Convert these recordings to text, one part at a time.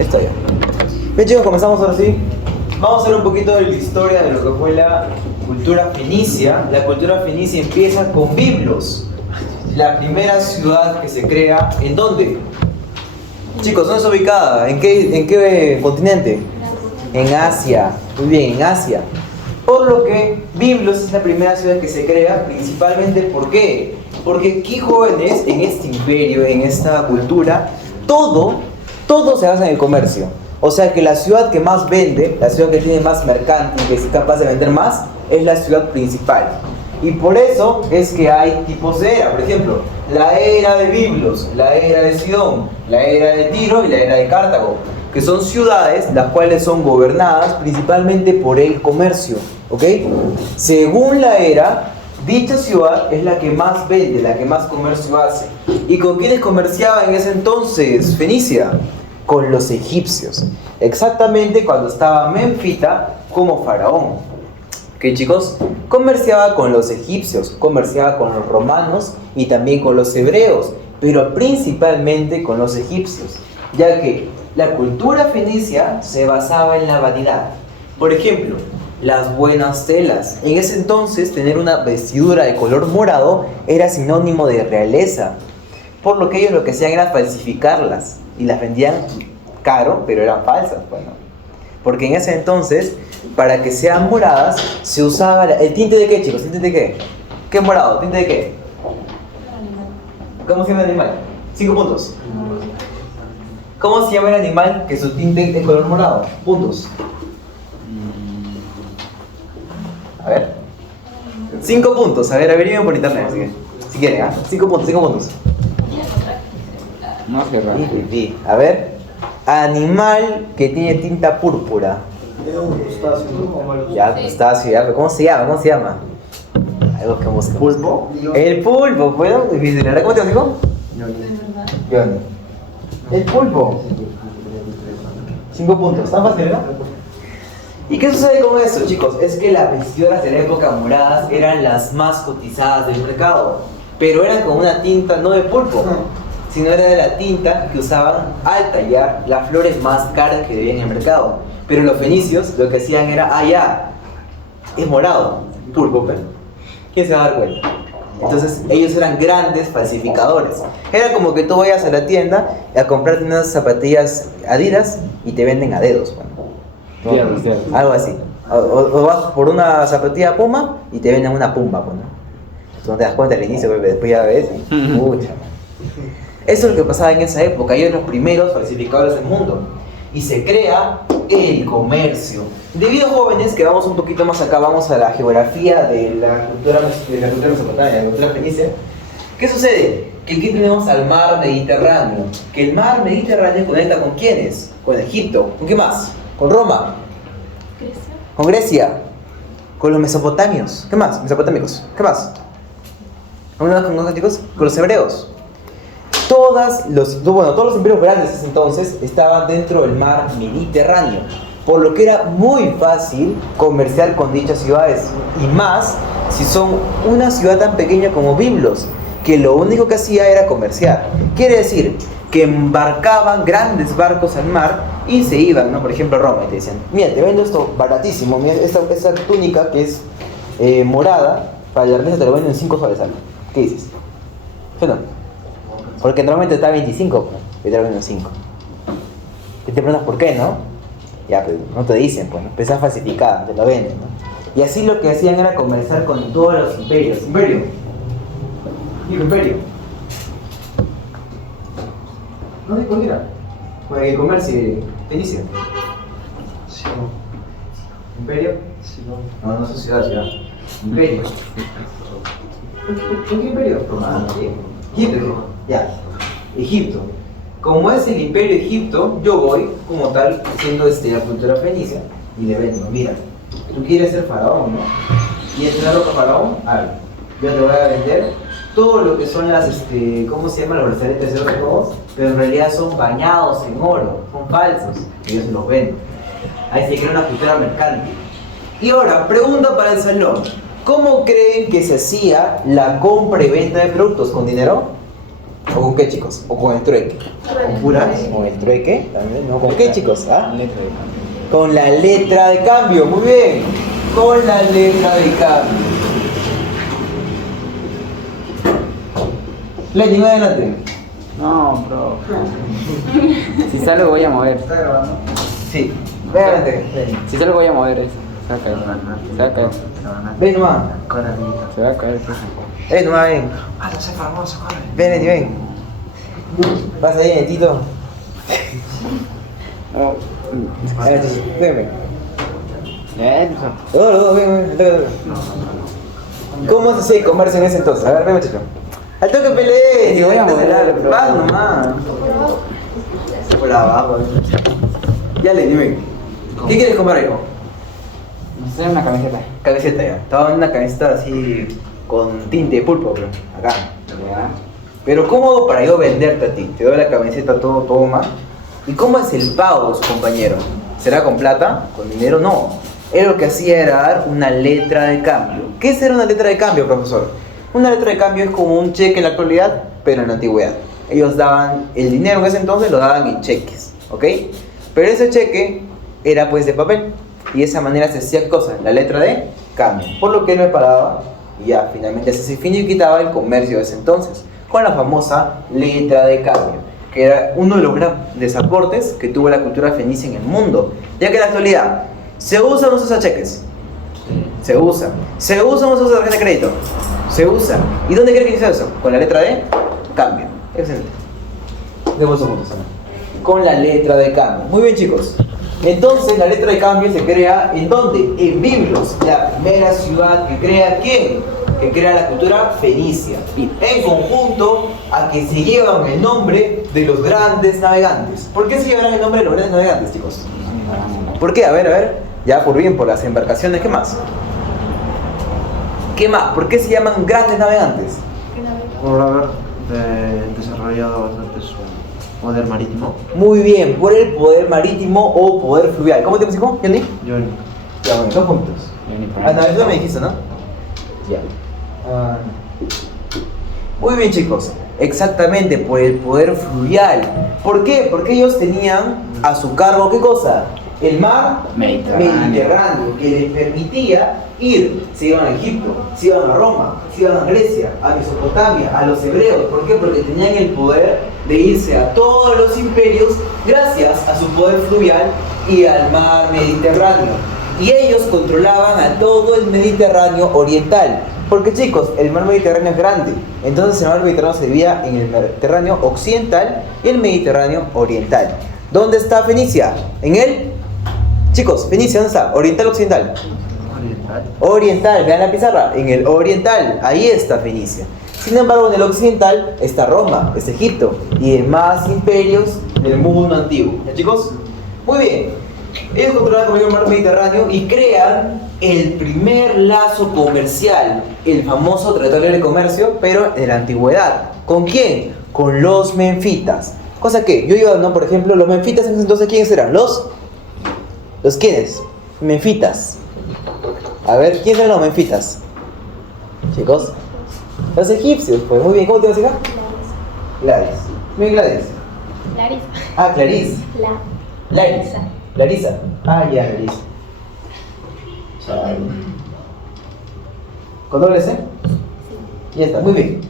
Está bien. Bien chicos, comenzamos ahora sí. Vamos a ver un poquito de la historia de lo que fue la cultura fenicia. La cultura fenicia empieza con Biblos, la primera ciudad que se crea. ¿En dónde? Chicos, ¿dónde está ubicada? ¿En qué continente? En Asia. Muy bien, en Asia. Por lo que Biblos es la primera ciudad que se crea, principalmente ¿por qué? Porque aquí, jóvenes, en este imperio, en esta cultura, todo se basa en el comercio. O sea que la ciudad que más vende, la ciudad que tiene más mercante y que es capaz de vender más, es la ciudad principal. Y por eso es que hay tipos de era. Por ejemplo, la era de Biblos, la era de Sidón, la era de Tiro y la era de Cartago, que son ciudades las cuales son gobernadas principalmente por el comercio, ¿ok? Según la era, dicha ciudad es la que más vende, la que más comercio hace. ¿Y con quiénes comerciaba en ese entonces Fenicia? Con los egipcios. Exactamente cuando estaba Menfita como faraón. ¿Ok, chicos? Comerciaba con los egipcios, comerciaba con los romanos y también con los hebreos, pero principalmente con los egipcios, ya que la cultura fenicia se basaba en la vanidad. Por ejemplo, las buenas telas. En ese entonces, tener una vestidura de color morado era sinónimo de realeza, por lo que ellos lo que hacían era falsificarlas y las vendían caro, pero eran falsas, bueno. Porque en ese entonces, para que sean moradas, se usaba el tinte de qué, chicos, tinte de qué. ¿Qué es morado? ¿Tinte de qué? ¿Cómo se llama el animal? 5 puntos. ¿Cómo se llama el animal que su tinte es de color morado? Puntos. A ver. 5 puntos. A ver, averigüen por internet. Así que, si quieren, ¿ah? 5 puntos, 5 puntos. No hace rato. A ver. Animal que tiene tinta púrpura. Ya, crustáceo, ya. ¿Cómo se llama? ¿Cómo se llama? Algo que buscamos. ¿Pulpo? El pulpo, bueno, difícil. ¿Verdad? ¿Cómo te llamas, hijo? Johnny. El pulpo. 5 puntos. ¿Tan fácil, no? ¿Y qué sucede con eso, chicos? Es que las vestiduras de la época moradas eran las más cotizadas del mercado, pero eran con una tinta no de pulpo, sino era de la tinta que usaban al tallar las flores más caras que había en el mercado. Pero los fenicios lo que hacían era, ya, es morado, pulpo, pero ¿quién se va a dar cuenta? Entonces ellos eran grandes falsificadores. Era como que tú vayas a la tienda a comprarte unas zapatillas Adidas y te venden a dedos, bueno. Algo así. O vas por una zapatilla Puma y te venden una Pumba, pues, ¿no? Tú no te das cuenta al inicio, pero después ya ves y mucha. Eso es lo que pasaba en esa época. Ellos eran los primeros falsificadores del mundo. Y se crea el comercio. Debido a jóvenes, que vamos un poquito más acá, vamos a la geografía de la cultura mesopotamia, de la cultura fenicia. ¿Qué sucede? Que aquí tenemos al mar Mediterráneo. Que el mar Mediterráneo conecta ¿con quiénes? Con Egipto. ¿Con qué más? Con Roma. Grecia. Con Grecia. Con los mesopotamios. ¿Qué más? Mesopotámicos. ¿Qué más? ¿Con los chicos? Con los hebreos. Todos los imperios grandes de ese entonces estaban dentro del mar Mediterráneo, por lo que era muy fácil comerciar con dichas ciudades, y más si son una ciudad tan pequeña como Biblos, que lo único que hacía era comerciar. Quiere decir que embarcaban grandes barcos al mar y se iban, ¿no? Por ejemplo, a Roma, y te decían, mira, te vendo esto baratísimo, mira, esa túnica que es morada, para la mesa te lo vendo en 5 soles, ¿sabes? ¿Qué dices? ¿Sí o no? Porque normalmente está a 25, y te lo venden en 5. Y te preguntas por qué, ¿no? Ya, pero no te dicen, pues, ¿no? Pero está falsificada, te lo venden, ¿no? Y así lo que hacían era comerciar con todos los imperios. ¿Imperio? Digo, imperio. No digo cualquiera. Con el comercio fenicio. ¿Imperio? No, no es ciudad. Imperio. ¿Con qué imperio? Romano. Egipto. Ya. Egipto. Como es el imperio Egipto, yo voy como tal siendo la cultura fenicia y le vendo, mira, tú quieres ser faraón, ¿no? Y entrar a faraón, yo te voy a vender todo lo que son las, ¿cómo se llaman? Los brazaletes de oro, pero en realidad son bañados en oro, son falsos, y yo se los vendo. Ahí se crea una cultura mercante. Y ahora, pregunta para el salón, ¿cómo creen que se hacía la compra y venta de productos? ¿Con dinero? ¿O con qué, chicos? ¿O con el trueque? ¿Con puras? ¿Con el trueque? ¿También? ¿No? ¿Con qué, chicos? ¿Ah? Con la letra de cambio, muy bien. Con la letra de cambio. Lenny, adelante. No, bro. Si salgo voy a mover. ¿Está grabando? Sí, ve adelante, Lenny. Si salgo voy a mover eso. Se va a caer. Se va a caer. Ven nomás. Se va a caer. Ven nomás, ven. Ah, no sé, famoso, corre. Ven, Lenny, ven. Pasa ahí, Tito. No. Ven. Ven, ven. ¿Cómo se hace comercio en ese entonces? A ver, ven, muchacho. Al toque peleé, Sí, voy a mover, bro. vas nomás. Por abajo. Ya le dime. ¿Qué quieres comprar, hijo? No sé, una camiseta. Camiseta ya. Estaba en una camiseta así con tinte de pulpo, bro. Acá. Ya. Pero ¿cómo hago para yo venderte a ti? Te doy la camiseta todo más. ¿Y cómo es el pago de su compañero? ¿Será con plata? ¿Con dinero? No. Él lo que hacía era dar una letra de cambio. ¿Qué será una letra de cambio, profesor? Una letra de cambio es como un cheque en la actualidad, pero en la antigüedad. Ellos daban el dinero en ese entonces, lo daban en cheques, ¿ok? Pero ese cheque era pues de papel. Y de esa manera se hacía cosa, la letra de cambio. Por lo que él me pagaba y ya finalmente se finiquitaba el comercio de ese entonces. Con la famosa letra de cambio, que era uno de los grandes aportes que tuvo la cultura fenicia en el mundo. Ya que en la actualidad, ¿se usa o no se usa cheques? Se usa. ¿Se usa o no se usa tarjeta de crédito? Se usa. ¿Y dónde quiere que inicie eso? Con la letra de cambio. Excelente. Demos un punto, con la letra de cambio. Muy bien, chicos. Entonces, la letra de cambio se crea ¿en dónde? En Biblos, la primera ciudad que crea ¿quién? Que crea la cultura fenicia. En conjunto a que se llevan el nombre de los grandes navegantes. ¿Por qué se llevarán el nombre de los grandes navegantes, chicos? ¿Por qué? A ver. Ya por bien, por las embarcaciones, ¿qué más? ¿Qué más? ¿Por qué se llaman grandes navegantes? Por haber desarrollado bastante su poder marítimo. Muy bien, por el poder marítimo o poder fluvial. ¿Cómo te llamas, hijo? ¿Johnny? Johnny. Ya, bueno, son juntos. No, me dijiste, ¿no? Ya. Muy bien, chicos. Exactamente, por el poder fluvial. ¿Por qué? Porque ellos tenían a su cargo, ¿qué cosa? El mar Mediterráneo, que les permitía ir. Se iban a Egipto, se iban a Roma, se iban a Grecia, a Mesopotamia, a los hebreos. ¿Por qué? Porque tenían el poder de irse a todos los imperios gracias a su poder fluvial y al mar Mediterráneo. Y ellos controlaban a todo el Mediterráneo oriental. Porque, chicos, el mar Mediterráneo es grande. Entonces el mar Mediterráneo se dividía en el Mediterráneo occidental y el Mediterráneo oriental. ¿Dónde está Fenicia? En el... Chicos, Fenicia, ¿dónde está? ¿Oriental o occidental? Oriental, vean la pizarra. En el oriental, ahí está Fenicia. Sin embargo, en el occidental está Roma, es Egipto y demás imperios del mundo antiguo. ¿Ya, chicos? Muy bien. Ellos controlaban el mar Mediterráneo y crean el primer lazo comercial, el famoso Tratado de Comercio, pero de la antigüedad. ¿Con quién? Con los menfitas. Cosa que, yo iba, ¿no? Por ejemplo, los menfitas en ese entonces, ¿quiénes eran? ¿Los quiénes? Menfitas. A ver, ¿quiénes eran los menfitas? Chicos, los egipcios, pues muy bien. ¿Cómo te vas, hija? Gladys. Muy bien, Gladys. Larisa. Ah, Clarice. Larisa. Larisa. Ah, ya, Larisa. Chao. ¿Con doble C? Sí. Ya está, muy bien.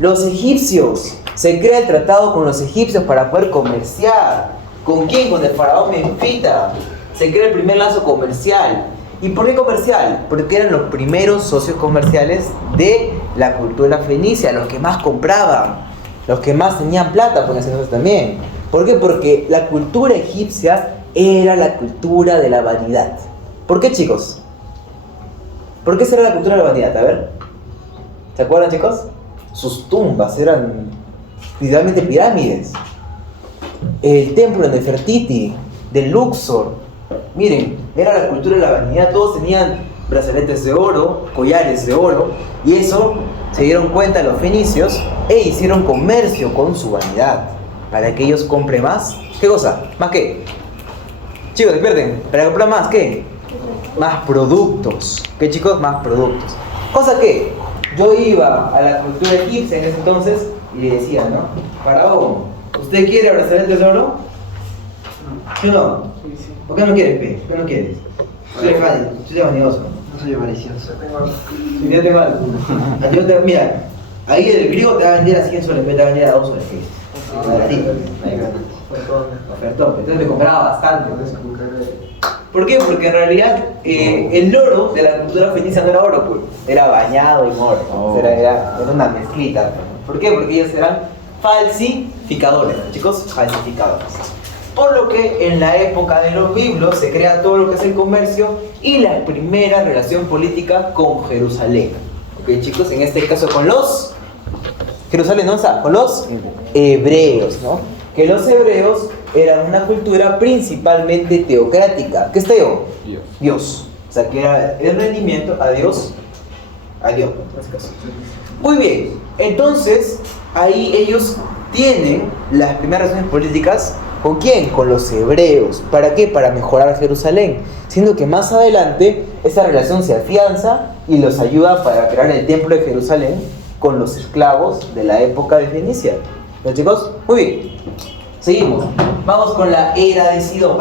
Los egipcios. Se crea el tratado con los egipcios para poder comerciar. ¿Con quién? Con el faraón Menfita. Se crea el primer lazo comercial. ¿Y por qué comercial? Porque eran los primeros socios comerciales de la cultura fenicia, los que más compraban, los que más tenían plata, por ese entonces también. ¿Por qué? Porque la cultura egipcia era la cultura de la vanidad. ¿Por qué, chicos? ¿Por qué será la cultura de la vanidad? A ver, ¿se acuerdan, chicos? Sus tumbas eran literalmente pirámides. El templo de Nefertiti, de Luxor. Miren, era la cultura de la vanidad. Todos tenían brazaletes de oro, collares de oro. Y eso se dieron cuenta los fenicios e hicieron comercio con su vanidad. Para que ellos compren más. ¿Qué cosa? ¿Más qué? Chicos, despierten. Para comprar más, ¿qué? Más productos. ¿Qué, chicos? Más productos. Cosa que yo iba a la cultura egipcia en ese entonces y le decía, ¿no? Faraón, ¿usted quiere abrazar el tesoro? ¿Sí o no? Sí, sí. ¿Por qué no quieres, pe? ¿Por qué no quieres? Tú eres vanidoso. No soy avaricioso. Si yo te mal. Mira, ahí el griego te va a vender a 100 soles, te va a vender a 2 soles. Ofertón. Entonces me compraba bastante. ¿Por qué? Porque en realidad el oro de la cultura fenicia no era oro, pues. Era bañado en oro. Oh. Era una mezclita. ¿Por qué? Porque ellos eran falsificadores, chicos, falsificadores. Por lo que en la época de los biblos se crea todo lo que es el comercio y la primera relación política con Jerusalén. Ok, chicos, en este caso con los Jerusalén, ¿no? O sea, con los hebreos, ¿no? Que los hebreos eran una cultura principalmente teocrática. ¿Qué es teo? Dios. Dios. O sea, que era el rendimiento a Dios, en este caso. Muy bien, entonces ahí ellos tienen las primeras relaciones políticas. ¿Con quién? Con los hebreos. ¿Para qué? Para mejorar Jerusalén. Siendo que más adelante esa relación se afianza y los ayuda para crear el templo de Jerusalén con los esclavos de la época de Fenicia. ¿Los chicos? Muy bien. Seguimos. Vamos con la era de Sidón.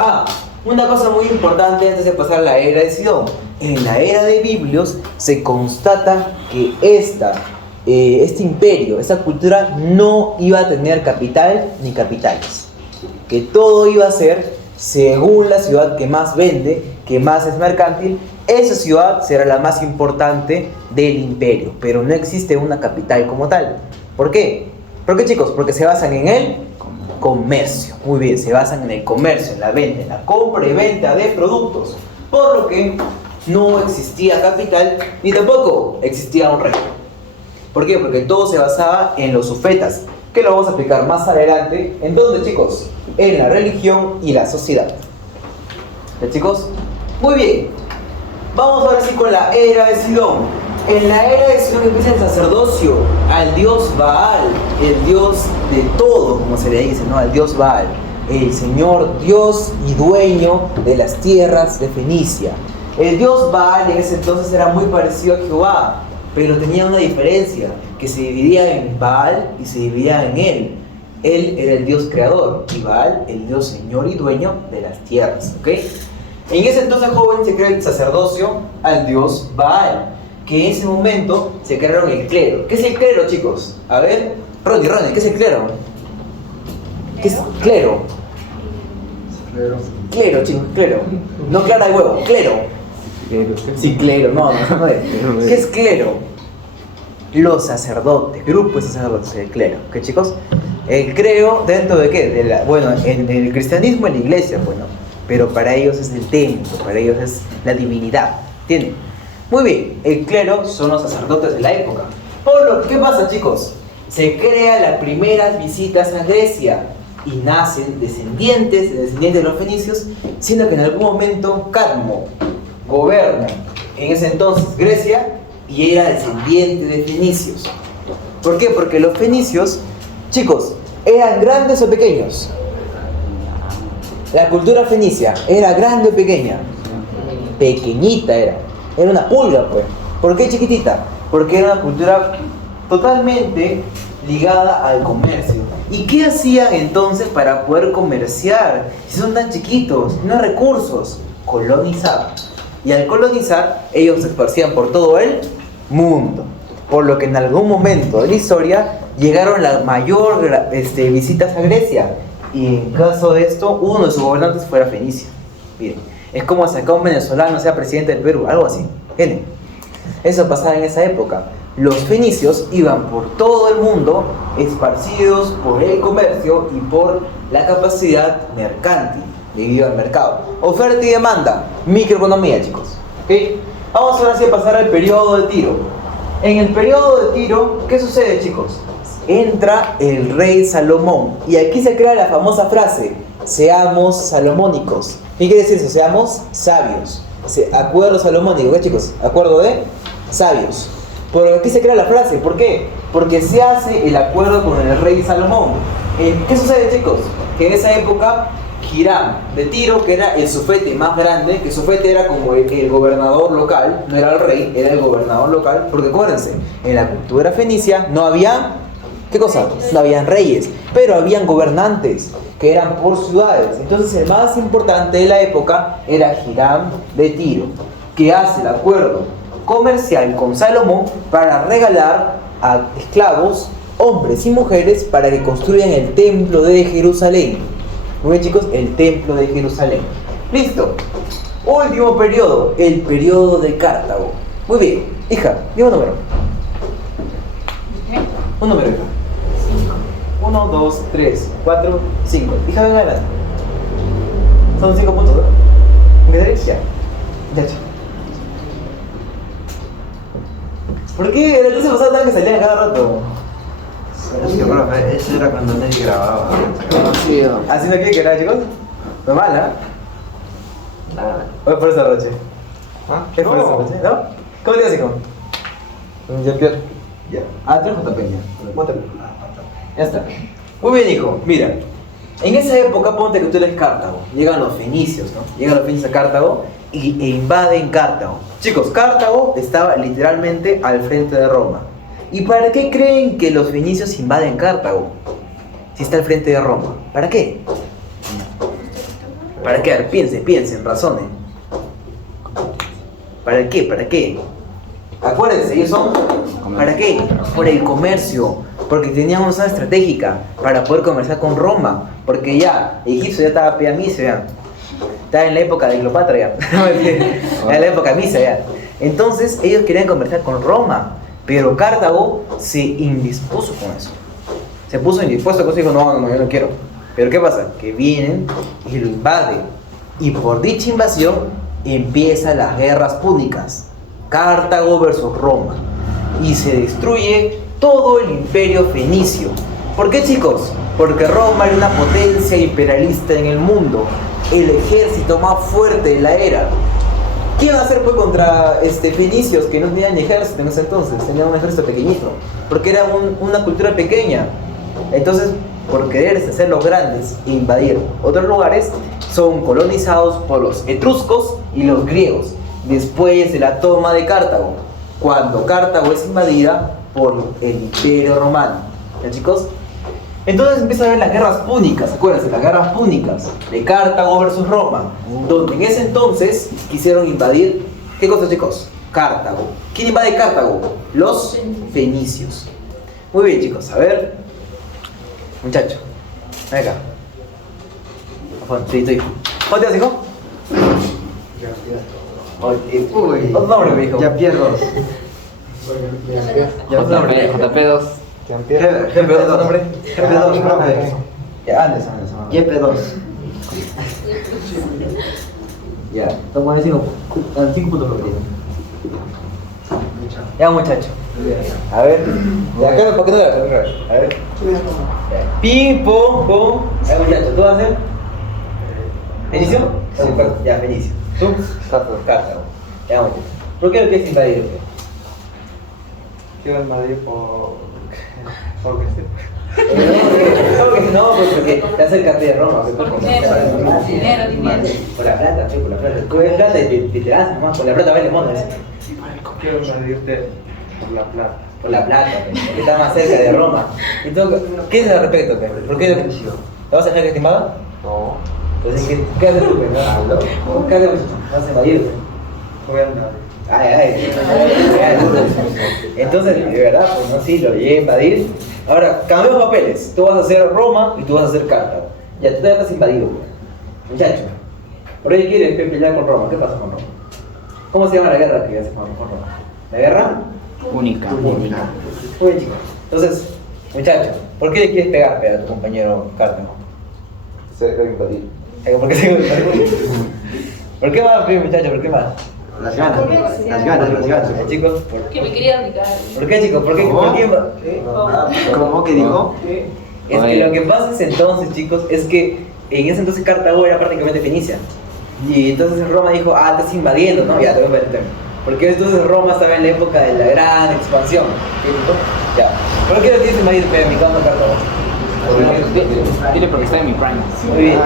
Una cosa muy importante antes de pasar a la era de Sidón. En la era de Biblios se constata que este imperio, esta cultura no iba a tener capital ni capitales. Que todo iba a ser según la ciudad que más vende, que más es mercantil. Esa ciudad será la más importante del imperio, pero no existe una capital como tal. ¿Por qué? ¿Por qué, chicos? Porque se basan en el comercio. Muy bien, se basan en el comercio, en la venta, en la compra y venta de productos. Por lo que no existía capital ni tampoco existía un rey. ¿Por qué? Porque todo se basaba en los sufetas, que lo vamos a explicar más adelante. ¿En dónde, chicos? En la religión y la sociedad. ¿Ya, chicos? Muy bien. Vamos ahora sí con la era de Sidón. En la era de Sidón empieza el sacerdocio al dios Baal, el dios de todo, como se le dice, ¿no? Al dios Baal, el señor dios y dueño de las tierras de Fenicia. El dios Baal en ese entonces era muy parecido a Jehová, pero tenía una diferencia, que se dividía en Baal y se dividía en él. Él era el dios creador y Baal el dios señor y dueño de las tierras, ¿ok? En ese entonces, joven, se crea el sacerdocio al dios Baal, que en ese momento se crearon el clero. ¿Qué es el clero, chicos? A ver, Ronnie, ¿qué es el clero? ¿Qué es clero? Clero, chicos, clero. No clara de huevo, clero. Sí, clero, no es. ¿Qué es clero? Los sacerdotes, grupos de sacerdotes, el clero. ¿Qué, chicos? El clero, ¿dentro de qué? Bueno, en el cristianismo, en la iglesia, bueno. Pero para ellos es el templo, para ellos es la divinidad. ¿Entienden? Muy bien, el clero son los sacerdotes de la época. Por lo que, ¿qué pasa, chicos? Se crean las primeras visitas a Grecia y nacen descendientes de los fenicios, siendo que en algún momento Cadmo gobierna en ese entonces Grecia y era descendiente de fenicios. ¿Por qué? Porque los fenicios, chicos, ¿eran grandes o pequeños? La cultura fenicia, ¿era grande o pequeña? Pequeñita era una pulga, pues. ¿Por qué chiquitita? Porque era una cultura totalmente ligada al comercio. ¿Y qué hacían entonces para poder comerciar? Si son tan chiquitos, no hay recursos. Colonizar. Y al colonizar, ellos se esparcían por todo el mundo. Por lo que en algún momento de la historia llegaron las mayores visitas a Grecia. Y en caso de esto, uno de sus gobernantes fuera Fenicia. Miren, es como si acá un venezolano sea presidente del Perú, algo así. ¿Entienden? Eso pasaba en esa época. Los fenicios iban por todo el mundo, esparcidos por el comercio y por la capacidad mercantil debido al mercado. Oferta y demanda, microeconomía, chicos. ¿Okay? Vamos ahora sí a pasar al periodo de Tiro. En el periodo de Tiro, ¿qué sucede, chicos? Entra el rey Salomón y aquí se crea la famosa frase: seamos salomónicos. ¿Qué quiere decir eso? Seamos sabios. Acuerdo salomónico, ¿qué, chicos? Acuerdo de sabios. Por aquí se crea la frase, ¿por qué? Porque se hace el acuerdo con el rey Salomón. ¿Qué sucede, chicos? Que en esa época Hiram de Tiro, que era el sufete más grande, que el sufete era como el gobernador local, no era el rey, era el gobernador local, porque acuérdense, en la cultura fenicia no había ¿Qué cosa? No habían reyes, pero habían gobernantes que eran por ciudades. Entonces el más importante de la época era Hiram de Tiro, que hace el acuerdo comercial con Salomón para regalar a esclavos, hombres y mujeres, para que construyan el templo de Jerusalén. Muy bien, chicos, el templo de Jerusalén. Listo. Último periodo, el periodo de Cartago. Muy bien, hija, dime un número. Un número, hija. 1, 2, 3, 4, 5. Hija, venga adelante. Son 5 puntos, ¿no? ¿Me derecha? Ya. ¿Por qué? En la clase pasada estaban que salían cada rato. Es que, profe, eso era cuando nadie grababa. Conocido. ¿Haciendo qué que era, chicos? Normal, ¿ah? Nada. ¿O es por esa Roche? ¿Ah? ¿Es por esa Roche? ¿No? ¿Cómo te digas, hijo? Jean-Pierre. Ya. Ah, tú eres JP, ya. Móntalo. Ya está. Muy bien, hijo. Mira. En esa época, ponte que tú eres Cartago. Llegan los fenicios, ¿no? Llegan los fenicios a Cartago e invaden Cartago. Chicos, Cartago estaba literalmente al frente de Roma. ¿Y para qué creen que los fenicios invaden Cartago? Si está al frente de Roma. ¿Para qué? ¿Para qué? A ver, piensen, razonen. ¿Para qué? ¿Para qué? Acuérdense, ellos son... ¿Para qué? Por el comercio. Porque tenían una zona estratégica para poder comerciar con Roma. Porque ya, Egipto ya estaba piamiso ya. Estaba en la época de Cleopatra ya. Era la época misa ya. Entonces ellos querían comerciar con Roma. Pero Cartago se indispuso con eso. Se puso indispuesto, cosa dijo, no, yo no quiero. Pero ¿qué pasa? Que vienen y lo invaden. Y por dicha invasión empiezan las guerras púnicas. Cartago versus Roma. Y se destruye todo el imperio fenicio. ¿Por qué, chicos? Porque Roma era una potencia imperialista en el mundo. El ejército más fuerte de la era. ¿Qué iban a hacer pues contra fenicios que no tenían ejército en ese entonces? Tenían un ejército pequeñito. Porque era una cultura pequeña. Entonces, por quererse hacer los grandes e invadir otros lugares, son colonizados por los etruscos y los griegos. Después de la toma de Cartago, cuando Cartago es invadida por el Imperio Romano. ¿Ya, chicos? Entonces empiezan a haber las guerras púnicas, acuérdense, las guerras púnicas de Cartago versus Roma, donde en ese entonces quisieron invadir, ¿qué cosa, chicos? Cartago. ¿Quién invade Cartago? Los fenicios. Muy bien, chicos, a ver. Muchacho, ven acá. Sí, hijo. ¿Cómo te vas, hijo? Uy, Otro nombre, me dijo. ya pierdo. Otro nombre. JP2. GP2, otro nombre. GP2, profe. Ya, Andes. GP2. Ya, estamos en 5 puntos por día. Ya, muchacho. A ver, de acá no, ¿por qué no? A ver. Pim, pum, pum. A ver, muchacho, ¿tú vas a hacer? ¿Fenicio? Sí, ya, Fenicio. ¿Tú? Cartago. Ya, muchacho. ¿Por qué lo quieres invadir? Quiero invadir porque sí. No, pues porque te acercaste de Roma. Dinero. Por la plata, sí, por la plata. Tú ves plata y te das nomás, por la plata vale monos. Quiero invadirte por la plata. Por la plata, que está más cerca de Roma. Entonces, ¿qué dices al respecto? ¿Por qué ¿Te vas a dejar que te invada? No. Entonces, ¿qué haces tú? ¿Qué haces? ¿Vas a invadir? Voy a invadir. Ay. Entonces, de verdad, pues no, sí, lo llegué a invadir. Ahora, cambiamos papeles. Tú vas a ser Roma y tú vas a ser Cartago. Ya, tú ya estás invadido, pues. Muchacho. Por ahí quieres pelear con Roma. ¿Qué pasa con Roma? ¿Cómo se llama la guerra que haces con Roma? ¿La guerra? Única. Muy bien, chicos. Entonces, muchacho, ¿por qué le quieres pegar a tu compañero Cartago? Se deja invadir. ¿Por qué se ¿Por qué más, muchacho? ¿Por qué más? Las ganas. Chicos, Que me quería indicar. ¿por qué, chicos? ¿Por qué? ¿Cómo que dijo? Es que lo que pasa es entonces, chicos, es que en ese entonces Cartago era prácticamente Fenicia. Y entonces Roma dijo, estás invadiendo, ¿no? Ya, te voy a invadir. Porque entonces Roma estaba en la época de la gran expansión. Ya. ¿Por qué lo tienes invadir, mi cuando Cartago? Dile porque está en mi prime. Muy bien.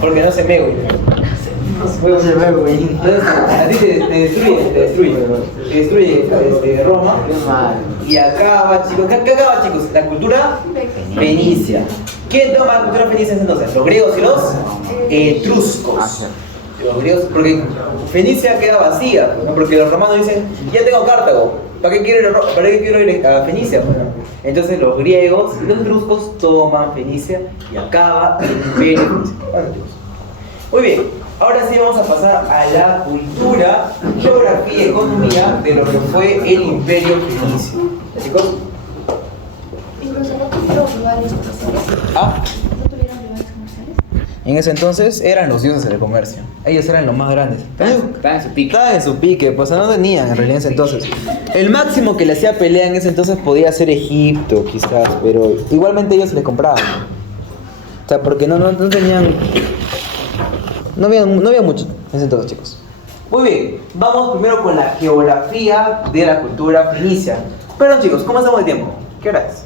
Porque no se me, güey. No se ve, güey. Entonces, a ti te destruye Roma. Qué mal. y acaba, chicos. ¿Qué acaba, chicos? La cultura fenicia. ¿Quién toma la cultura fenicia entonces? Los griegos y los etruscos. Los griegos, porque Fenicia queda vacía, ¿no? Porque los romanos dicen, ya tengo Cartago, ¿para qué quiero ir a Fenicia? Bueno, entonces los griegos y los etruscos toman Fenicia y acaba el imperio fenicio. Bueno, chicos. Muy bien, ahora sí vamos a pasar a la cultura, geografía y economía de lo que fue el imperio fenicio. ¿Ya, chicos? Incluso no tuvieron rivales comerciales. Ah, No tuvieron rivales comerciales. en ese entonces eran los dioses del comercio. Ellos eran los más grandes. Está en su pique. Estaba en su pique, pues no tenían en realidad en ese entonces. El máximo que le hacía pelea en ese entonces podía ser Egipto, quizás, pero igualmente ellos les compraban. O sea, porque no tenían. No había mucho en ese entonces, chicos. Muy bien, vamos primero con la geografía de la cultura fenicia. Perdón, chicos, ¿cómo estamos de tiempo? ¿Qué hora es?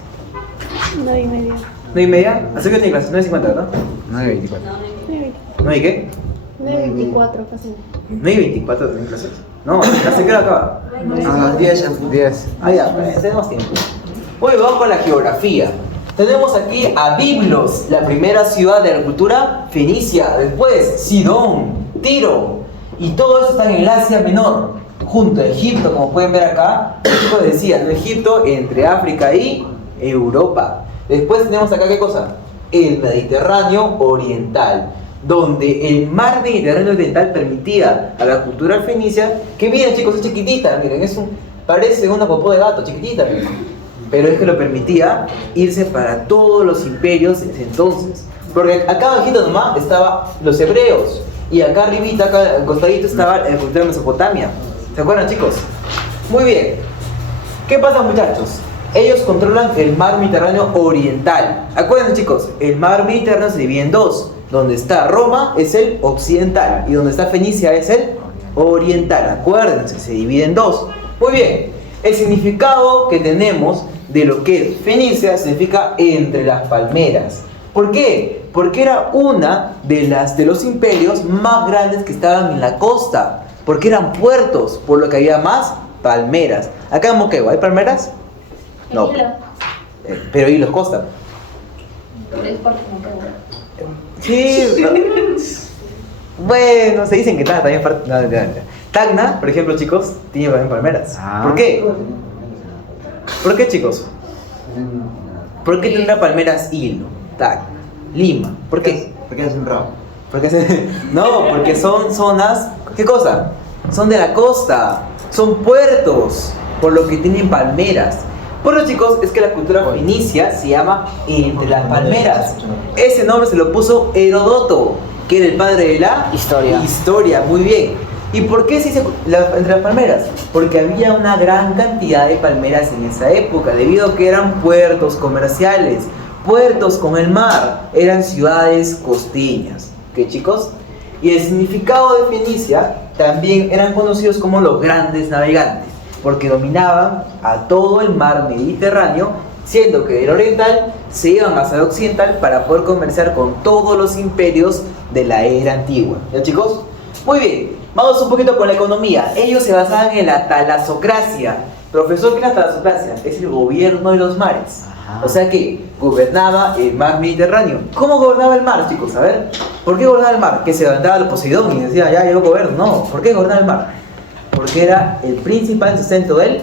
9:30. ¿9:30? ¿Así que tiene clase? 9:50, ¿no? 9:24. 9 y qué? 9:24 casi. 9:24 tienen clases. No, ¿hasta qué hora acaba? A las 10 10. Ah, ya, pues, tenemos tiempo. Muy bien, vamos con la geografía. Tenemos aquí a Biblos, la primera ciudad de la cultura fenicia. Después, Sidón, Tiro. Y todo eso está en el Asia Menor, junto a Egipto, como pueden ver acá. Como decía, ¿no? Egipto entre África y Europa. Después tenemos acá, ¿qué cosa? El Mediterráneo Oriental, donde el mar Mediterráneo Oriental permitía a la cultura fenicia, que miren, chicos, es chiquitita, miren, parece una popó de gato, chiquitita, miren. Pero es que lo permitía irse para todos los imperios desde entonces. Porque acá abajito nomás estaban los hebreos, y acá arribita, acá al costadito, estaba la cultura de Mesopotamia. ¿Se acuerdan, chicos? Muy bien. ¿Qué pasa, muchachos? Ellos controlan el mar Mediterráneo Oriental. Acuérdense, chicos, el mar Mediterráneo se divide en dos. Donde está Roma es el occidental y donde está Fenicia es el oriental. Acuérdense, se divide en dos. Muy bien, el significado que tenemos de lo que es Fenicia significa entre las palmeras. ¿Por qué? Porque era una de los imperios más grandes que estaban en la costa. Porque eran puertos, por lo que había más palmeras. Acá en Moquegua, ¿hay palmeras? No. Pero ahí los costa. Es porque no quedó. Sí, bueno, se dicen que Tacna también Tacna, por ejemplo, chicos, tiene también palmeras. Ah. ¿Por qué? ¿Por qué, chicos? ¿Por qué tendrá palmeras Hilo, Tacna, Lima? ¿Por qué? Porque han sembrado. No, porque son zonas, ¿qué cosa? Son de la costa, son puertos, por lo que tienen palmeras. Por lo, chicos, es que la cultura fenicia se llama entre las palmeras. Ese nombre se lo puso Heródoto, que era el padre de la historia, muy bien. ¿Y por qué se dice entre las palmeras? Porque había una gran cantidad de palmeras en esa época, debido a que eran puertos comerciales, puertos con el mar, eran ciudades costeñas. ¿Ok, chicos? Y el significado de Fenicia también eran conocidos como los grandes navegantes, porque dominaban a todo el mar Mediterráneo, siendo que del oriental se iban hacia el occidental para poder comerciar con todos los imperios de la era antigua. ¿Ya, chicos? Muy bien, vamos un poquito con la economía. Ellos se basaban en la talasocracia. Profesor, ¿qué es la talasocracia? Es el gobierno de los mares. O sea que gobernaba el mar Mediterráneo. ¿Cómo gobernaba el mar, chicos? A ver, ¿por qué gobernaba el mar? Que se levantaba el Poseidón y decía, ya, yo gobierno. No, ¿por qué gobernaba el mar? Porque era el principal sustento del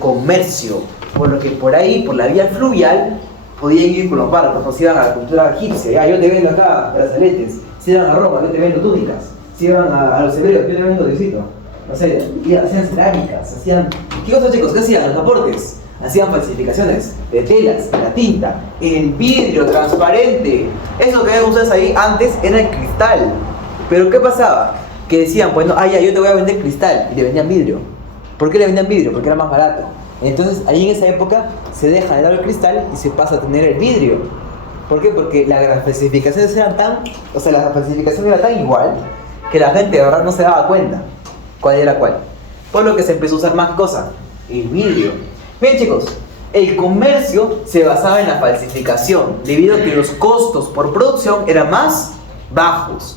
comercio, por lo que por ahí, por la vía fluvial, podían ir con los barcos. O si iban a la cultura egipcia, ya, yo te vendo acá brazaletes. Si iban a Roma, yo te vendo túnicas. Si iban a los hebreos, yo te vendo diosito. No sé, hacían cerámicas, hacían... ¿Qué cosas, chicos? ¿Qué hacían? Los aportes. Hacían falsificaciones de telas, de la tinta, el vidrio transparente. Eso que ven ustedes ahí antes era el cristal. Pero ¿qué pasaba? Que decían, bueno, ya, yo te voy a vender cristal, y le vendían vidrio. ¿Por qué le vendían vidrio? Porque era más barato. Entonces, ahí en esa época se deja de dar el cristal y se pasa a tener el vidrio. ¿Por qué? Porque las falsificaciones eran tan, la falsificación era tan igual que la gente de verdad no se daba cuenta cuál era cuál. Por lo que se empezó a usar más cosa, el vidrio. Bien, chicos, el comercio se basaba en la falsificación, debido a que los costos por producción eran más bajos.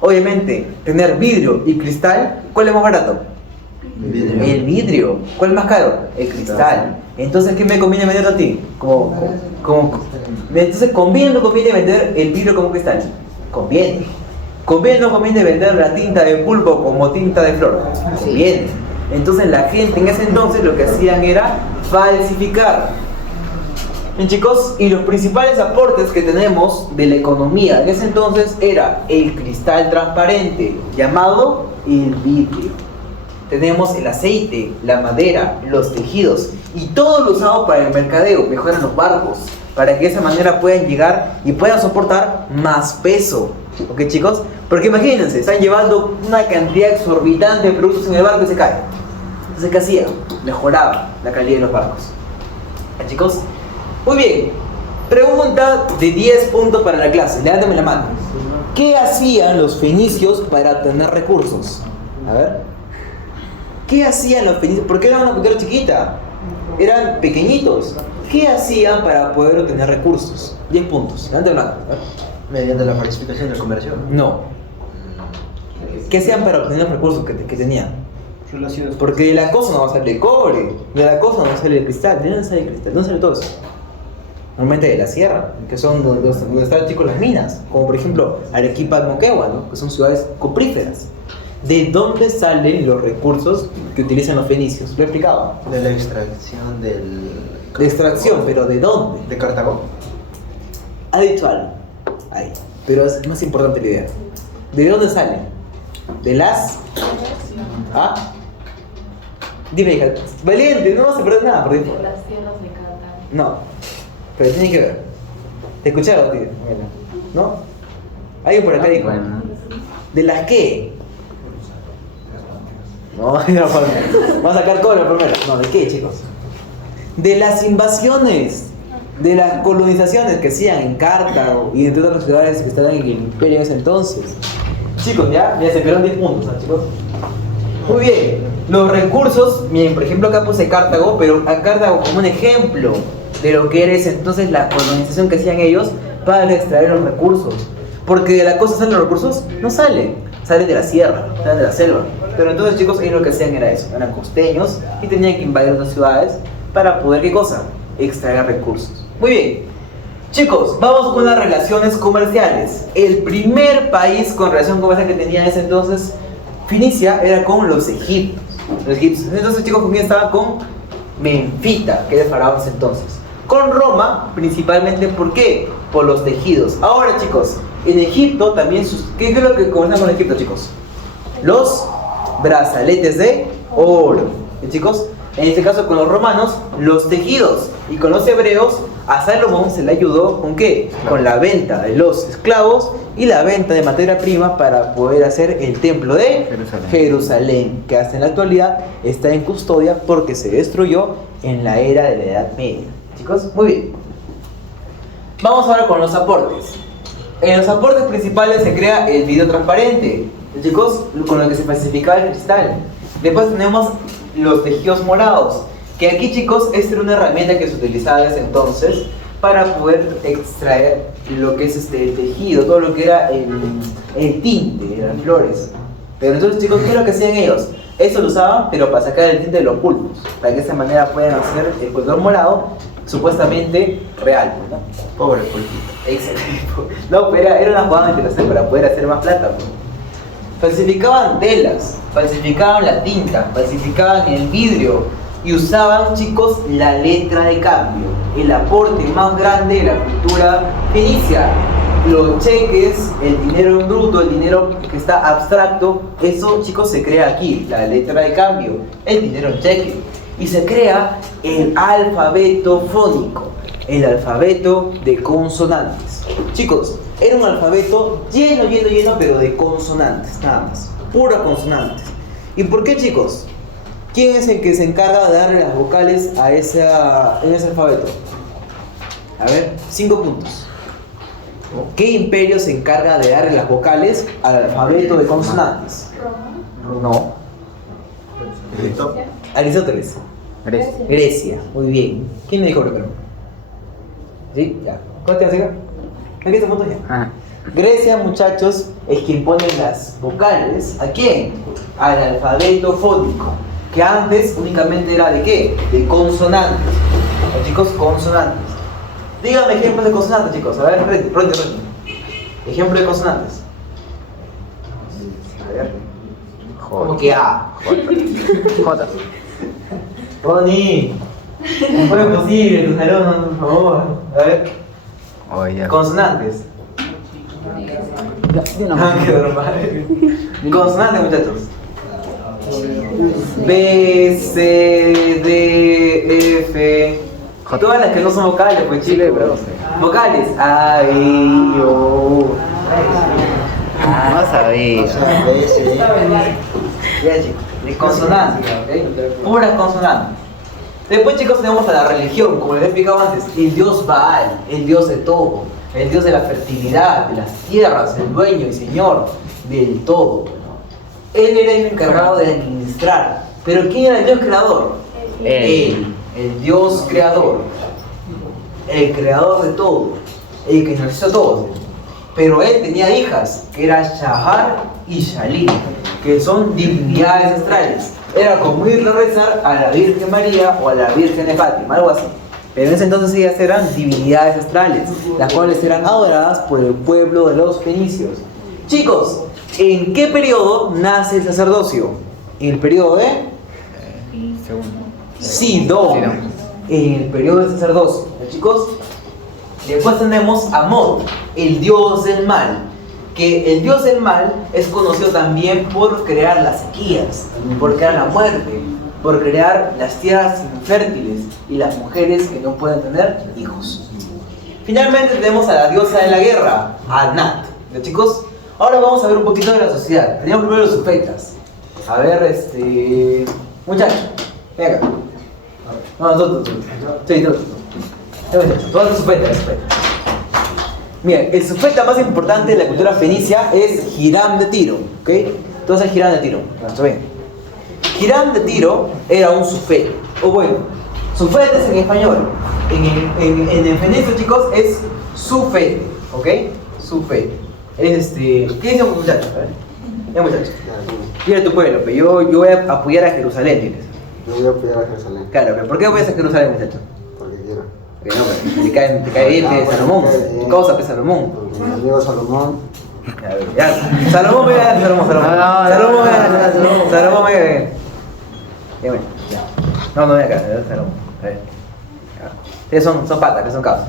Obviamente, tener vidrio y cristal, ¿cuál es más barato? El vidrio. ¿Cuál es más caro? El cristal. Entonces, ¿qué me conviene vender a ti? Entonces, ¿conviene o no conviene vender el vidrio como cristal? Conviene. ¿Conviene o no conviene vender la tinta de pulpo como tinta de flor? Conviene. Entonces, la gente en ese entonces lo que hacían era falsificar. Bien, chicos, y los principales aportes que tenemos de la economía en ese entonces era el cristal transparente, llamado el vidrio. Tenemos el aceite, la madera, los tejidos y todo lo usado para el mercadeo. Mejoran los barcos para que de esa manera puedan llegar y puedan soportar más peso. ¿Ok, chicos? Porque imagínense, están llevando una cantidad exorbitante de productos en el barco y se cae. Entonces, ¿qué hacía? Mejoraba la calidad de los barcos. ¿Ok, chicos? Muy bien. Pregunta de 10 puntos para la clase. Levántame la mano. ¿Qué hacían los fenicios para obtener recursos? A ver. ¿Qué hacían los fenicios? Porque eran una cultura chiquita. Eran pequeñitos. ¿Qué hacían para poder obtener recursos? 10 puntos. Levántame la mano. Mediante la falsificación del comercio. No. ¿Qué hacían para obtener los recursos que tenían? Relaciones. Porque de la cosa no va a salir el cobre, de la cosa no va a salir el cristal. ¿De dónde sale el cristal? ¿De dónde sale todo eso? Normalmente de la sierra, que son donde están chicos las minas, como por ejemplo Arequipa y Moquegua, ¿no? Que son ciudades copríferas. ¿De dónde salen los recursos que utilizan los fenicios? ¿Lo he explicado? De la extracción del... De extracción, pero ¿de dónde? De Cartago. Ha dicho algo. Ahí. Pero es más importante la idea. ¿De dónde salen? De las... ¿Ah? Dime, hija. Valiente, no vas a perder nada, por De ejemplo. las tierras de Catán. No, pero tiene que ver. ¿Te escucharon, tío? ¿No? Alguien por acá dijo. Bueno. ¿De las qué? No, no, va a sacar cobre primero. No, ¿de qué, chicos? De las invasiones, de las colonizaciones que hacían en Cartago y entre otras ciudades que estaban en el imperio en ese entonces. Chicos, ya se quedaron 10 puntos, ¿no, chicos? Muy bien. Los recursos, miren, por ejemplo acá puse Cartago, pero a Cartago como un ejemplo de lo que era ese entonces la colonización que hacían ellos para extraer los recursos. Porque de la costa salen los recursos, no salen de la sierra, salen de la selva. Pero entonces, chicos, ellos lo que hacían era eso, eran costeños y tenían que invadir otras ciudades para poder, ¿qué cosa? Extraer recursos. Muy bien. Chicos, vamos con las relaciones comerciales. El primer país con relación comercial que tenía en ese entonces Fenicia era con los egipcios. Entonces, chicos, ¿con quién estaban? Con Menfita, que era el faraón ese entonces. Con Roma, principalmente, ¿por qué? Por los tejidos. Ahora, chicos, en Egipto también, ¿qué es lo que comercian con Egipto, chicos? Los brazaletes de oro. ¿Sí, chicos? En este caso, con los romanos, los tejidos. Y con los hebreos, a Salomón se le ayudó ¿con qué? Con la venta de los esclavos y la venta de materia prima para poder hacer el templo de Jerusalén, que hasta en la actualidad está en custodia porque se destruyó en la era de la Edad Media. Chicos, muy bien. Vamos ahora con los aportes. En los aportes principales se crea el vidrio transparente, chicos, con lo que se falsificaba el cristal. Después tenemos los tejidos morados, que aquí, chicos, esta era una herramienta que se utilizaba en ese entonces para poder extraer lo que es el tejido, todo lo que era el tinte, las flores. Pero entonces, chicos, ¿qué es lo que hacían ellos? Eso lo usaban, pero para sacar el tinte de los pulpos, para que de esa manera puedan hacer el color morado, supuestamente real, ¿no? Pobre pulpito. Excelente. No, pero era una jugada interesante para poder hacer más plata, ¿no? Falsificaban telas, falsificaban la tinta, falsificaban el vidrio y usaban, chicos, la letra de cambio, el aporte más grande de la cultura fenicia. Los cheques, el dinero en bruto, el dinero que está abstracto, eso, chicos, se crea aquí, la letra de cambio, el dinero en cheque. Y se crea el alfabeto fónico, el alfabeto de consonantes. Chicos, era un alfabeto lleno, pero de consonantes, nada más, pura consonantes. ¿Y por qué, chicos? ¿Quién es el que se encarga de darle las vocales en ese alfabeto? A ver, 5 puntos. ¿Qué imperio se encarga de darle las vocales al alfabeto de consonantes? Roma. No. Egipto. Aristóteles. Grecia. Muy bien. ¿Quién me dijo primero? ¿Sí? Ya. ¿Cuánto te hace acá? Aquí está punto ya. Ah. Grecia, muchachos, es quien pone las vocales. ¿A quién? Al alfabeto fónico. que antes únicamente era de qué? De consonantes. Los chicos, consonantes. Díganme ejemplos de consonantes, chicos. A ver, Ronnie. Ejemplo de consonantes. A ver. ¿Cómo que A? J. Ronnie. No fue posible, tu salón, por favor. A ver. Oye, Consonantes. Ya, di una Ah, más. qué normal. Consonantes, muchachos. B, C, D, F. Todas las que no son vocales, pues Chile, chicos. bro. Vocales. A, I, O. no sabía. Ya, chicos. De consonantes, ¿ok? Puras consonantes. Después, chicos, tenemos a la religión, como les he explicado antes. El dios Baal, el dios de todo. El dios de la fertilidad, de las tierras, el dueño y señor del todo. ¿No? Él era el encargado de administrar. Pero ¿quién era el dios creador? Él, el dios creador. El creador de todo. El que nos hizo todo. Pero él tenía hijas, que eran Shahar y Shalin, que son divinidades astrales. Era como irle a rezar a la Virgen María o a la Virgen de Fátima, algo así. Pero en ese entonces ellas eran divinidades astrales, las cuales eran adoradas por el pueblo de los fenicios. Chicos, ¿en qué periodo nace el sacerdocio? En el periodo de Sidón. En el periodo del sacerdocio. ¿Ya, chicos? Después tenemos a Mod, el dios del mal. Que el dios del mal es conocido también por crear las sequías, por crear la muerte, por crear las tierras infértiles y las mujeres que no pueden tener hijos. Finalmente tenemos a la diosa de la guerra, Anat. ¿Ya, chicos? Ahora vamos a ver un poquito de la sociedad. Tenemos primero los sufetas. A ver, muchachos, venga. No, tú. Sí, tú. Todos los sufetas, Mira, el sufeta más importante de la cultura fenicia es Hiram de Tiro, ¿ok? Entonces Hiram de Tiro, ¿está bien? Hiram de Tiro era un sufeta, o bueno, sufeta es en español, en el fenicio, chicos, es sufete, ¿ok? Sufete. Es ¿qué dicen los muchachos? A ver, ya muchachos, mira tu pueblo, pero yo voy a apoyar a Jerusalén, tienes. Yo voy a apoyar a Jerusalén. Claro, pero ¿por qué apoyas a Jerusalén, muchachos? Porque quiero. Porque no, te cae bien de Salomón, tu causa de Salomón. Porque mi amigo Salomón. Ya, Salomón me gana, Salomón me gana. Ya, bueno, ya. No me gana, Salomón. A ver. Ustedes son patas, que son causas.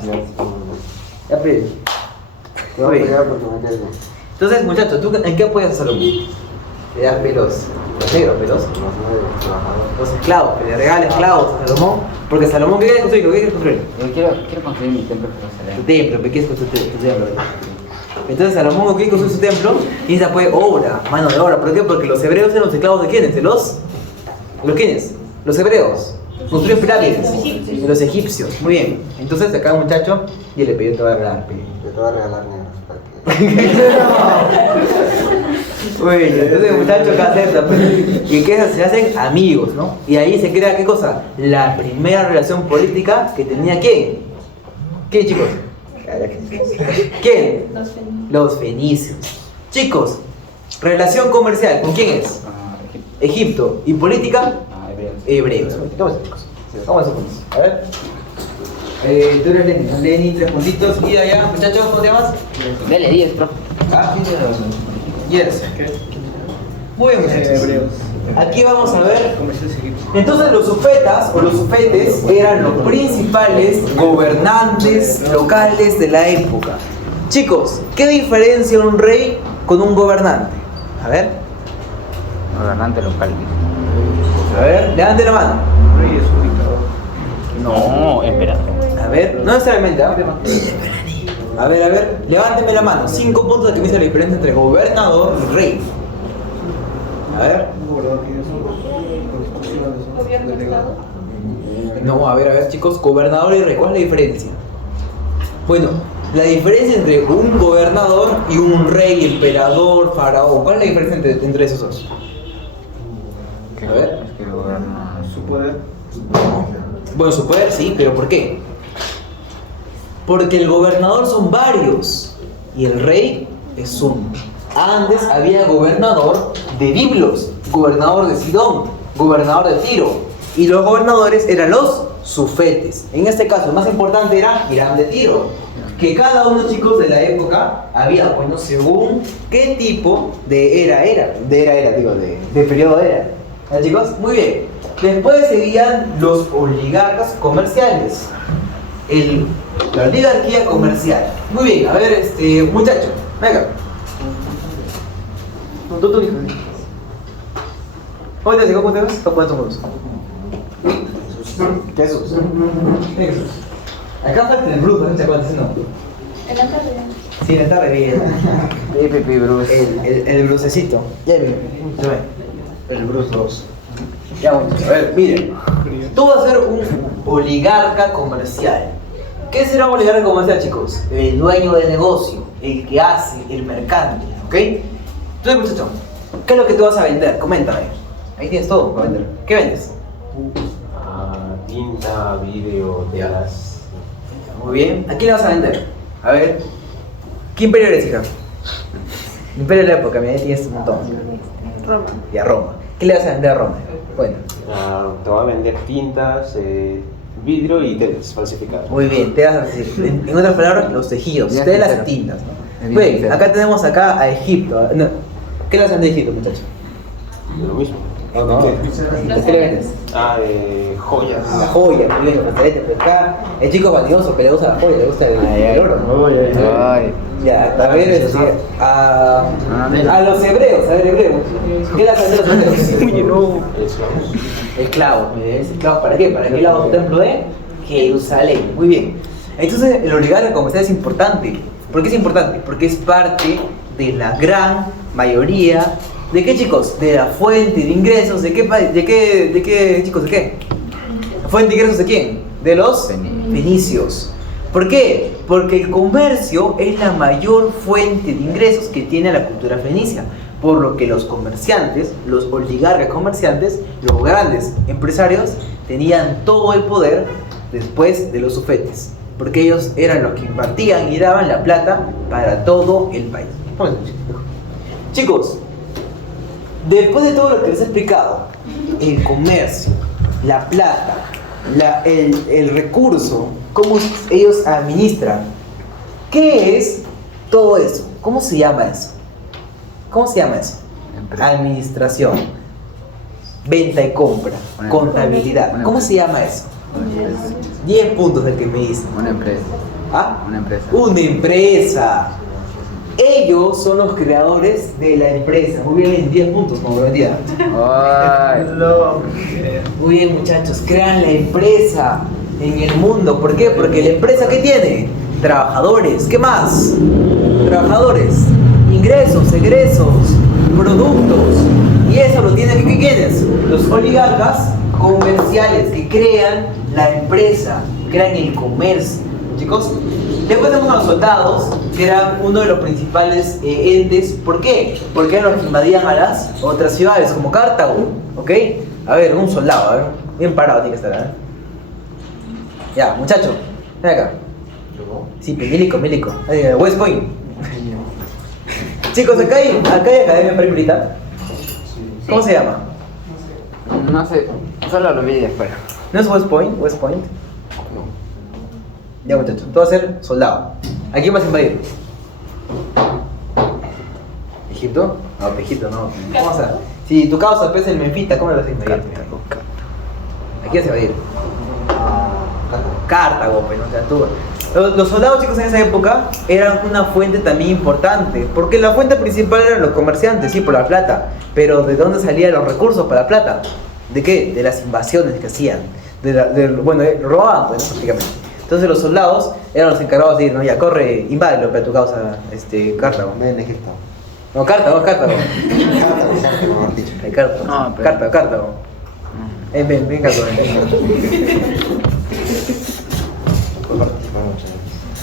Ya, pero. Yo voy a apoyar porque me cae bien. Entonces, muchachos, ¿tú en qué apoyas a Salomón? Le das pelos, los negros pelos, Los nuevos trabajadores. los esclavos, que le regala esclavos a Salomón. Porque Salomón, ¿qué quiere construir? ¿Qué quiere construir? Yo quiero construir mi templo en Tu Jerusalén. templo, ¿qué quieres construir tu templo? Entonces Salomón quiere construir su templo y se puede obra, mano de obra. ¿Por qué? Porque los hebreos eran los esclavos de quiénes, de los quiénes, los hebreos. Construyen pirámides, de los egipcios. Muy bien. Entonces acá un muchacho y le pidió te va a regalar. Yo te voy a regalar negros para que. Muy bien, entonces el muchacho acá acepta, pues. Y que se hacen amigos, ¿no? Y ahí se crea, ¿qué cosa? La primera relación política que tenía ¿quién? ¿Quién, chicos? ¿Quién? Los fenicios. Los fenicios. Chicos, relación comercial, ¿con quién es? Egipto. ¿Y política? Hebreos. Hebreos. Vamos, chicos. Vamos a puntos. A ver. Tú eres Lenin, ¿no? Lenin, 3 puntitos. Y de allá, muchachos, ¿cómo te llamas? Dale 10, profe. Ah, yes. Muy bien, muchachos. Aquí vamos a ver. Entonces los sufetas o los sufetes eran los principales gobernantes locales de la época. Chicos, ¿qué diferencia un rey con un gobernante? A ver, Gobernante local. levanten la mano. Rey es ubicador. No, emperador. A ver, no necesariamente, ¿ah? A ver, levánteme la mano. 5 puntos de que me dice la diferencia entre gobernador y rey. A ver. Gobierno de Estado. No, a ver, chicos, gobernador y rey, ¿cuál es la diferencia? Bueno, la diferencia entre un gobernador y un rey, emperador, faraón, ¿cuál es la diferencia entre esos dos? A ver. Es que gobierna. Su poder. Bueno, su poder sí, pero ¿por qué? Porque el gobernador son varios y el rey es uno. Antes había gobernador de Biblos, gobernador de Sidón, gobernador de Tiro. Y los gobernadores eran los sufetes. En este caso, el más importante era Hiram de Tiro. Que cada uno, chicos, de la época había, bueno, según qué tipo de de periodo era. ¿Ya, chicos? Muy bien. Después seguían los oligarcas comerciales. La oligarquía comercial. Muy bien, a ver, muchacho, venga. Tú, hijo. ¿Cómo te digo? ¿Cómo te ves? ¿Cuántos son? Jesús. Venga, Jesús. Acá falta el Bruce, ¿no te acuerdas? No. En la tarde. Sí, en la tarde bien. Pepe Bruce. El Brucecito. Ya, mira. El Bruce 2. Ya, muchachos. A ver, miren. Tú vas a ser un oligarca comercial. ¿Qué será un oligarca comercial, chicos? El dueño del negocio, el que hace, el mercante, ¿ok? Entonces, muchacho, ¿qué es lo que tú vas a vender? Coméntame. Ahí tienes todo para vender. ¿Qué vendes? Tinta, vidrio, telas. Muy bien. ¿A quién le vas a vender? A ver. ¿Qué imperio eres, hija? Imperio de la época, mira, ahí tienes un montón. Roma. Y a Roma. ¿Qué le vas a vender a Roma? Bueno. Te voy a vender tintas, vidrio y telas falsificadas. Muy bien, te vas a decir, en otras palabras, los tejidos, Bien telas sincero. y tintas, ¿no? Bien Bien, sincero. acá tenemos a Egipto. No. ¿Qué le vas a vender a Egipto, muchacho? Lo mismo. No. ¿Qué le vendes? Joyas. La joya, muy bien, excelente. Pero acá el chico valioso que le gusta la joya, le gusta el oro. Ay. Ya, a ver, a los hebreos, a ver, hebreos. ¿Qué le vas a vender a los hebreos? El clavo, mire, ¿el clavo para qué? ¿Para qué lado del templo de Jerusalén? Muy bien. Entonces, el oligarca comercial es importante. ¿Por qué es importante? Porque es parte de la gran mayoría. ¿De qué, chicos? De la fuente de ingresos. ¿De qué, chicos? ¿De qué? ¿La fuente de ingresos de quién? De los fenicios. ¿Por qué? Porque el comercio es la mayor fuente de ingresos que tiene la cultura fenicia. Por lo que los comerciantes, los oligarcas comerciantes, los grandes empresarios, tenían todo el poder después de los sufetes. Porque ellos eran los que impartían y daban la plata para todo el país. Chicos, después de todo lo que les he explicado, el comercio, la plata, el recurso, cómo ellos administran, ¿qué es todo eso? ¿Cómo se llama eso? ¿Cómo se llama eso? Empresa. Administración, venta y compra, Una contabilidad. empresa. ¿Cómo se llama eso? 10 puntos del que me dice. Una empresa. ¿Ah? Una empresa. Una empresa. Ellos son los creadores de la empresa. Muy bien, 10 puntos, como prometía. Ay. Muy bien, muchachos, crean la empresa en el mundo. ¿Por qué? Porque la empresa, ¿qué tiene? Trabajadores. ¿Qué más? Trabajadores, ingresos, egresos, productos. Y eso lo tienen, ¿quiénes? Los oligarcas comerciales que crean la empresa, crean el comercio. Chicos, después tenemos a los soldados, que eran uno de los principales entes. ¿Por qué? Porque eran los que invadían a las otras ciudades, como Cartago. ¿Ok? A ver, un soldado, a ver. Bien parado tiene que estar, ¿eh? Ya, muchacho, ven acá. Sí, milico. West Point. Chicos, acá hay academia militar. ¿Cómo se llama? No sé, solo lo vi después. ¿No es West Point? ¿West Point? Ya, muchachos, tú vas a ser soldado. ¿A quién vas a invadir? ¿Egipto? No, Egipto no. ¿Cómo vas a? Si tu causa pesa el Menfita, ¿cómo le vas a invadir? ¿A quién vas a invadir? Cartago, pues, ¿no? O sea, tú. Los soldados, chicos, en esa época eran una fuente también importante, porque la fuente principal eran los comerciantes, sí, por la plata, pero ¿de dónde salían los recursos para la plata? ¿De qué? De las invasiones que hacían, robaban, pues, ¿no? Prácticamente. Entonces los soldados eran los encargados de ir, ¿no? Ya, corre, invádelo para tu causa, Cartago. En Egipto. No, Cartago. Cartago, mejor dicho. No, pero- Cartago. Ven, Cartago.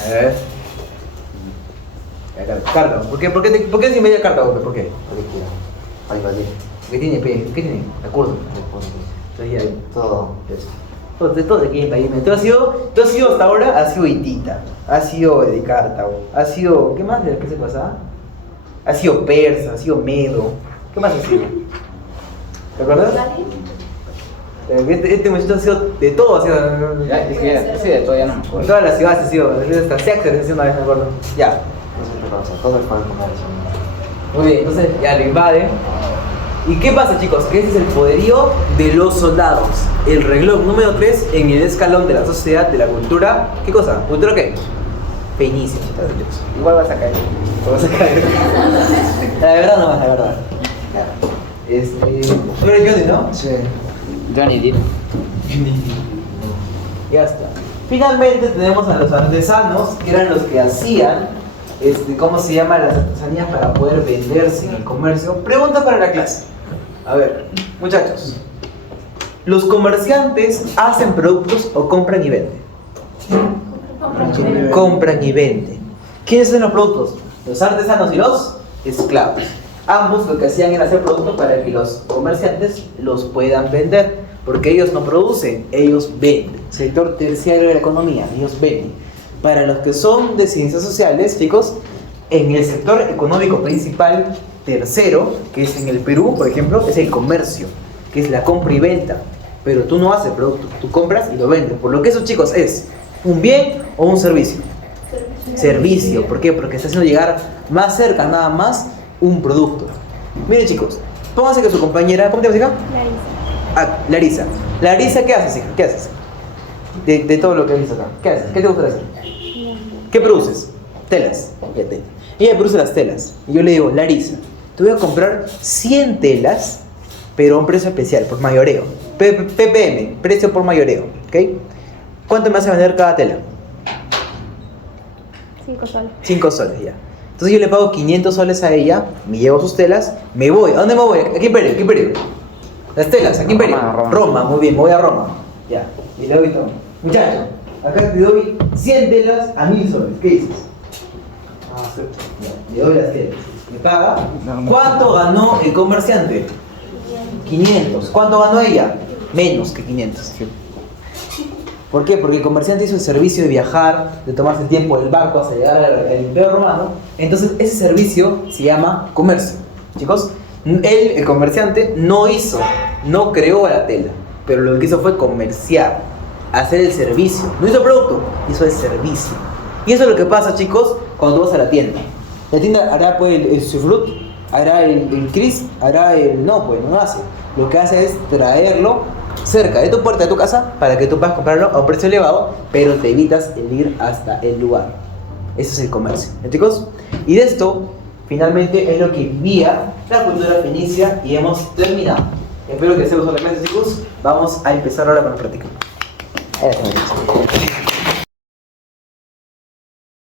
A ver. Cartago. ¿Por qué se invadia Cartago? ¿Por qué? Ahí va bien. ¿Qué tiene? Recursos. Entonces ya. Todo. De todo aquí en Tú has sido hasta ahora, has sido hitita, has sido de Cartago, has sido. ¿Qué más de qué se pasaba? Has sido persa, has sido medo. ¿Qué más has sido? ¿Te acuerdas? Este muchacho ha sido de todo, ha sido. Ya, es que ya, sí, de todo ya no me En acuerdo. todas las ciudades ha sido, hasta Seattle ha sido una vez, me acuerdo. Ya. Todo el comercio. Muy bien, entonces ya lo invade. ¿Y qué pasa, chicos? Que ese es el poderío de los soldados. El renglón número 3 en el escalón de la sociedad, de la cultura. ¿Qué cosa? ¿Cultura qué? Fenicia, chicos. Igual vas a caer. Lo vas a caer. La verdad no, la verdad. Tú eres Johnny, ¿no? Sí. Johnny Depp. Ya está. Finalmente tenemos a los artesanos, que eran los que hacían, ¿cómo se llama? Las artesanías para poder venderse en el comercio. Pregunta para la clase. A ver, muchachos. ¿Los comerciantes hacen productos o compran y venden? Compran y venden. ¿Quiénes hacen los productos? Los artesanos y los esclavos. Ambos lo que hacían era hacer productos para que los comerciantes los puedan vender, porque ellos no producen, ellos venden. Sector terciario de la economía, ellos venden. Para los que son de ciencias sociales, chicos, en el sector económico principal tercero, que es en el Perú, por ejemplo, es el comercio, que es la compra y venta. Pero tú no haces producto, tú compras y lo vendes. Por lo que eso, chicos, es un bien o un servicio. Servicio, ¿por qué? Porque está haciendo llegar más cerca, nada más, un producto. Miren, chicos, pónganse que su compañera, ¿cómo te llamas, hija? Larisa. Larisa, ¿qué haces, hija? ¿Qué haces? De todo lo que haces acá. ¿Qué haces? ¿Qué te gusta hacer? ¿Qué produces? Telas. Ya, tela. Ella produce las telas. Y yo le digo, Larisa, te voy a comprar 100 telas, pero a un precio especial, por mayoreo. PPM, precio por mayoreo. ¿Ok? ¿Cuánto me hace vender cada tela? 5 soles. 5 soles ya. Entonces yo le pago 500 soles a ella, me llevo sus telas, me voy. ¿A dónde me voy? Aquí en Perú, aquí en Perú. Las telas, aquí en Perú. Roma, muy bien, me voy a Roma. Ya, y le doy todo. Muchacho, acá te doy 100 telas a 1000 soles. ¿Qué dices? Ya, le doy las telas. Me paga. ¿Cuánto ganó el comerciante? 500. ¿Cuánto ganó ella? Menos que 500. ¿Por qué? Porque el comerciante hizo el servicio de viajar, de tomarse el tiempo del barco hasta llegar al Imperio Romano. Entonces ese servicio se llama comercio. Chicos, el comerciante no creó la tela, pero lo que hizo fue comerciar, hacer el servicio. No hizo el producto, hizo el servicio. Y eso es lo que pasa, chicos, cuando tú vas a la tienda. La tienda hará pues el Sufrut, hará el Cris, hará el... No, pues no lo hace. Lo que hace es traerlo cerca de tu puerta de tu casa para que tú puedas comprarlo a un precio elevado, pero te evitas el ir hasta el lugar. Eso es el comercio, ¿eh, chicos? Y de esto, finalmente, es lo que vivía la cultura fenicia y hemos terminado. Espero que se gustó la clase, chicos. Vamos a empezar ahora con la práctica.